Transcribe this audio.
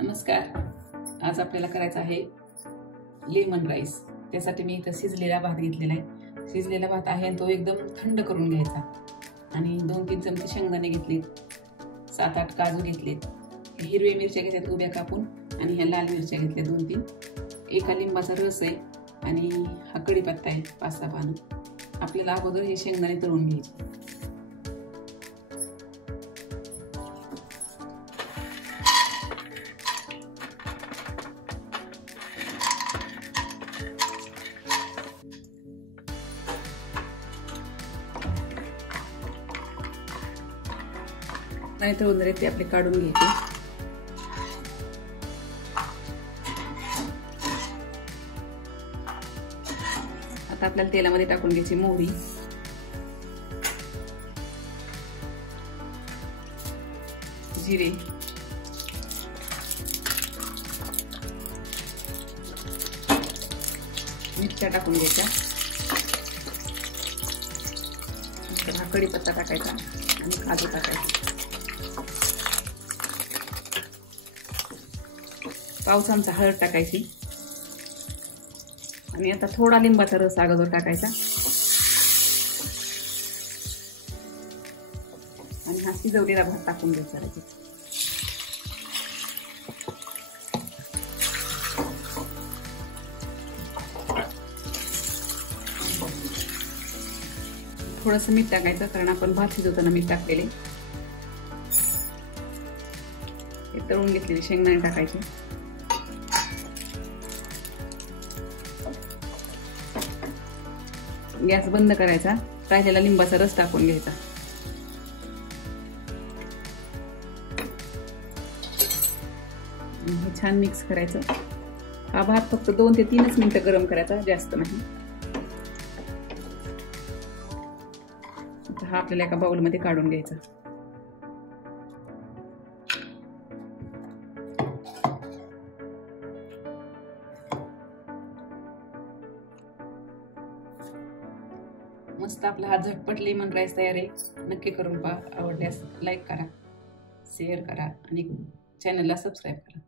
नमस्कार. आज आपल्याला करायचा आहे लेमन राईस. त्यासाठी मी इथं शिजलेला भात घेतलेला आहे. शिजलेला भात आहे आणि तो एकदम थंड करून घ्यायचा. आणि 2-3 चमचे शेंगदाणे घेतलेत, 7-8 काजू घेतलेत, हिरवी मिरच्या घेतल्यात उभ्या कापून, आणि ह्या लाल मिरच्या घेतल्या 2-3, एका लिंबाचा रस आहे, आणि हा कढीपत्ता आहे 5-6 पानं. आपल्याला अगोदर हे शेंगदाणे तळून घ्यायचे. नाही तळून झाले ते आपले काढून घ्यायचे. आता आपल्याला तेलामध्ये टाकून घ्यायची मोहरी, जिरे, मिरच्या टाकून घ्यायच्या, हा कढीपत्ता टाकायचा आणि काजू टाकायचा. पाव चमचा हळद टाकायची, आणि आता थोडा लिंबाचा रस अगोदर टाकायचा, आणि हा शिजवलेला भात टाकून द्यायचा. थोडंसं मीठ टाकायचं, कारण आपण भात शिजवताना मीठ टाकलेले. तळून घेतलेले शेंगदाणे टाकायचे, गॅस बंद करायचा, राहिलेला लिंबाचा रस टाकून घ्यायचा. हे छान मिक्स करायचं. हा भात फक्त 2 ते 3 मिनिटं गरम करायचा, जास्त नाही. हा आपल्याला एका बाउलमध्ये काढून घ्यायचा. मस्त आपला हा झटपट लेमन राईस तयार आहे. नक्की करून पहा. आवडल्यास लाईक करा, शेअर करा, आणि चॅनलला सबस्क्राईब करा.